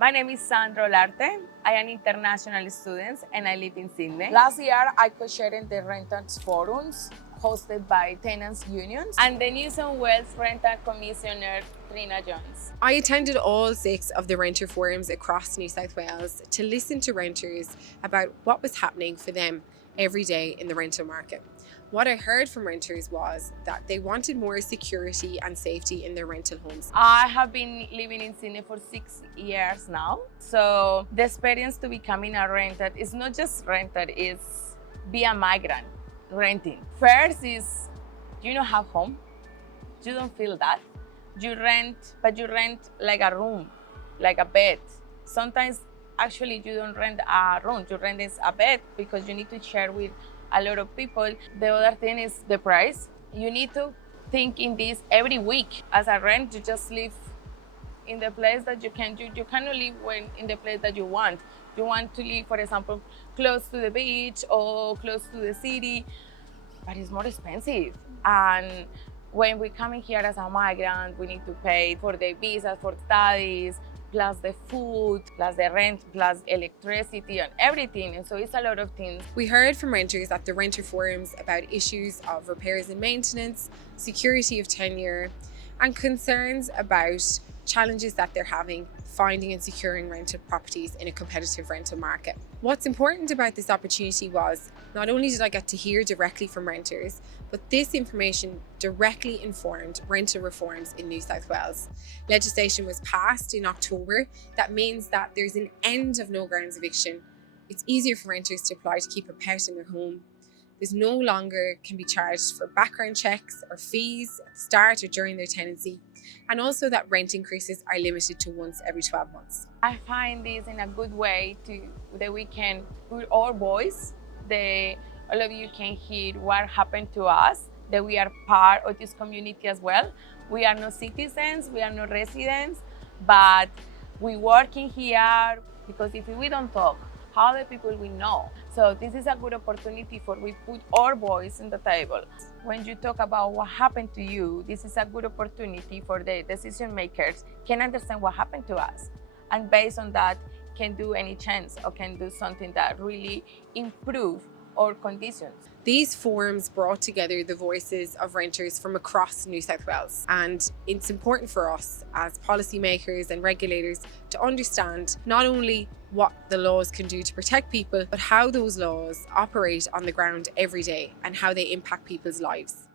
My name is Sandra Olarte. I am an international student and I live in Sydney. Last year, I co-chaired in the renters forums hosted by tenants unions and the New South Wales Rental Commissioner Trina Jones. I attended all 6 of the renter forums across New South Wales to listen to renters about what was happening for them every day in the rental market. What I heard from renters was that they wanted more security and safety in their rental homes. I have been living in Sydney for 6 years now. So the experience to becoming a renter is not just renter, it's be a migrant renting. First is you don't have home. You don't feel that. You rent, but you rent like a room, like a bed. Sometimes actually you don't rent a room, you rent a bed because you need to share with a lot of people. The other thing is the price. You need to think in this every week. As a rent, you just live in the place that you can. You cannot live in the place that you want. You want to live, for example, close to the beach or close to the city, but it's more expensive. And when we come in here as a migrant, we need to pay for the visas, for studies, plus the food, plus the rent, plus electricity and everything. And so it's a lot of things. We heard from renters at the renter forums about issues of repairs and maintenance, security of tenure, and concerns about challenges that they're having finding and securing rented properties in a competitive rental market. What's important about this opportunity was not only did I get to hear directly from renters, but this information directly informed rental reforms in New South Wales. Legislation was passed in October that means that there's an end of no grounds eviction. It's easier for renters to apply to keep a pet in their home. There's no longer can be charged for background checks or fees at the start or during their tenancy, and also that rent increases are limited to once every 12 months. I find this in a good way that we can put our voice, all of you can hear what happened to us, that we are part of this community as well. We are not citizens, we are not residents, but we work in here because if we don't talk, how the people will know? So this is a good opportunity for we put our voice in the table. When you talk about what happened to you, this is a good opportunity for the decision makers can understand what happened to us. And based on that, can do any change or can do something that really improve our conditions. These forums brought together the voices of renters from across New South Wales, and it's important for us as policymakers and regulators to understand not only what the laws can do to protect people, but how those laws operate on the ground every day and how they impact people's lives.